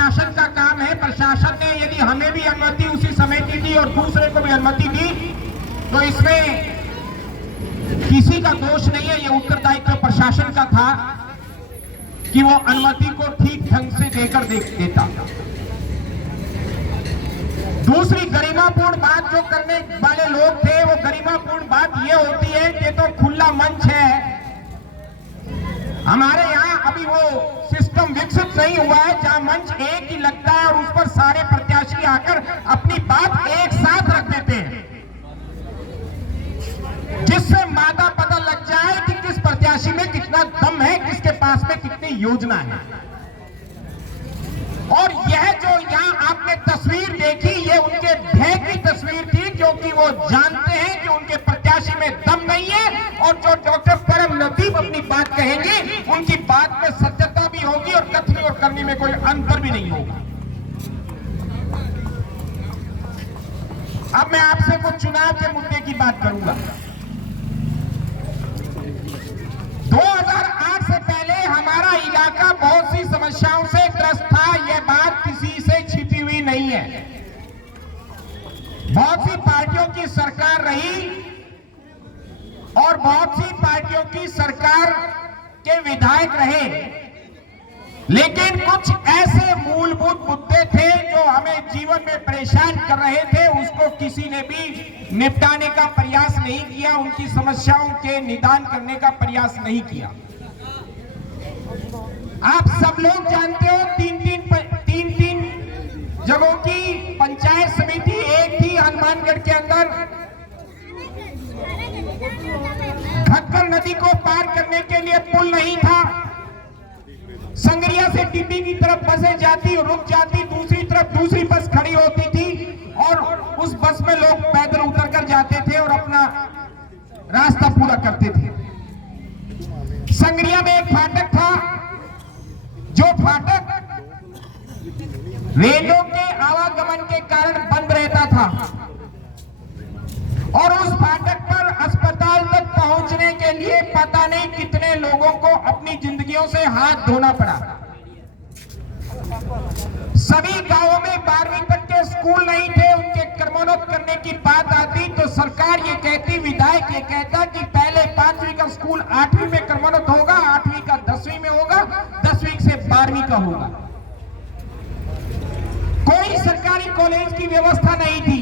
प्रशासन का काम है। प्रशासन ने यदि हमें भी अनुमति उसी समय की दी और दूसरे को भी अनुमति दी तो इसमें किसी का दोष नहीं है। यह उत्तरदायित्व प्रशासन का था कि वो अनुमति को ठीक ढंग से देकर देता। दूसरी गरिमापूर्ण बात जो करने वाले लोग थे, वो गरिमापूर्ण बात ये होती है कि तो खुला मंच है। हमारे यहाँ अभी वो सिस्टम विकसित नहीं हुआ है जहां मंच एक ही लगता है और उस पर सारे प्रत्याशी आकर अपनी बात एक साथ रख देते हैं, जिससे मादा पता लग जाए कि किस प्रत्याशी में कितना दम है, किसके पास में कितनी योजना है। और यह जो यहाँ आपने तस्वीर देखी, ये उनके ध्येय की तस्वीर थी, क्योंकि वो जानते हैं कि उनके प्रत्याशी में दम नहीं है। और जो डॉक्टर परम नदीम अपनी बात कहेंगे, उनकी बात में सत्यता भी होगी और कथनी और करनी में कोई अंतर भी नहीं होगा। अब मैं आपसे कुछ चुनाव के मुद्दे की बात करूंगा। 2008 से पहले हमारा इलाका बहुत सी समस्याओं से ग्रस्त था। यह बात किसी से छिपी हुई नहीं है। बहुत सी पार्टियों की सरकार रही और बहुत सी पार्टियों की सरकार के विधायक रहे, लेकिन कुछ ऐसे मूलभूत मुद्दे थे जो हमें जीवन में परेशान कर रहे थे, उसको किसी ने भी निपटाने का प्रयास नहीं किया, उनकी समस्याओं के निदान करने का प्रयास नहीं किया। आप सब लोग जानते हो, तीन तीन जगहों की पंचायत समिति एक थी हनुमानगढ़ के अंदर। घग्गर नदी को पार करने के लिए पुल नहीं था। संगरिया से टिब्बी की तरफ बसें जाती, रुक जाती, दूसरी तरफ दूसरी बस खड़ी होती थी और उस बस में लोग पैदल उतर कर जाते थे और अपना रास्ता पूरा करते थे। संगरिया में एक फाटक था, जो फाटक रेलों के आवागमन के कारण बंद रहता था और उस फाटक पर अस्पताल तक पहुंचने के लिए पता नहीं कितने लोगों को अपनी जिंदगियों से हाथ धोना पड़ा। सभी गांवों में 12वीं तक के स्कूल नहीं थे। उनके क्रमोन्नत करने की बात आती तो सरकार ये कहती, विधायक ये कहता कि पहले 5वीं का स्कूल 8वीं में क्रमोन्नत होगा, 8वीं का 10वीं में होगा, 10वीं से 12वीं का होगा। कोई सरकारी कॉलेज की व्यवस्था नहीं थी।